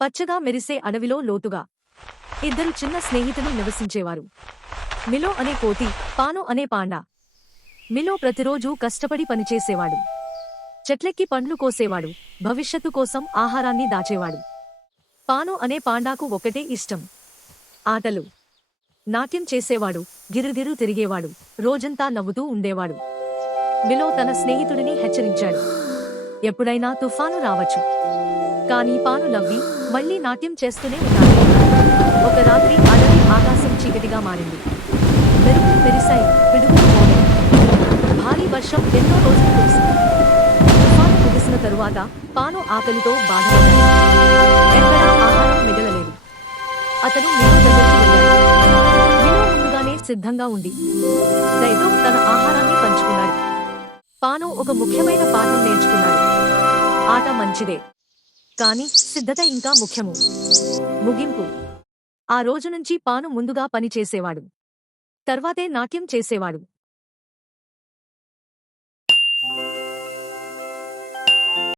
పచ్చగా మెరిసే అడవిలో లోతుగా ఇద్దరు చిన్న స్నేహితులు నివసించేవారు. మిలో అనే కోతి, పాను అనే పాండా. మిలో ప్రతిరోజూ కష్టపడి పనిచేసేవాడు. చెట్లెక్కి పండ్లు కోసేవాడు, భవిష్యత్తు కోసం ఆహారాన్ని దాచేవాడు. పాను అనే పాండాకు ఒకటే ఇష్టం, ఆటలు. నాట్యం చేసేవాడు, గిరుగిరు తిరిగేవాడు, రోజంతా నవ్వుతూ ఉండేవాడు. మిలో తన స్నేహితుడిని హెచ్చరించాడు, ఎప్పుడైనా తుఫాను రావచ్చు. కానీ పాను నవ్వి మళ్లీ నాట్యం చేస్తూనే ఉన్నాడు. ఒక రాత్రి అడవి ఆకాశం చీకటిగా మారింది. మెరుపులు మెరిశాయి, పిడుగులు మోగాయి. భారీ వర్షం ఎన్నో రోజులు కురిసింది. తుఫాను ముగిసిన తరువాత పాను ఆకలితో బాధపడ్డాడు. ఎక్కడా ఆహారం మిగలలేదు. అతను మిలో దగ్గరికి వెళ్ళాడు. మిలో ముందుగానే సిద్ధంగా ఉంది. దయతో తన ఆహారాన్ని పంచుకున్నాడు. పాను ఒక ముఖ్యమైన పాఠం నేర్చుకున్నాడు. ఆట మంచిదే, కాని సిద్ధత ఇంకా ముఖ్యము. ముగింపు. ఆ రోజు నుంచి పాను ముందుగా పని చేసేవాడు. తర్వాతే నాట్యం చేసేవాడు.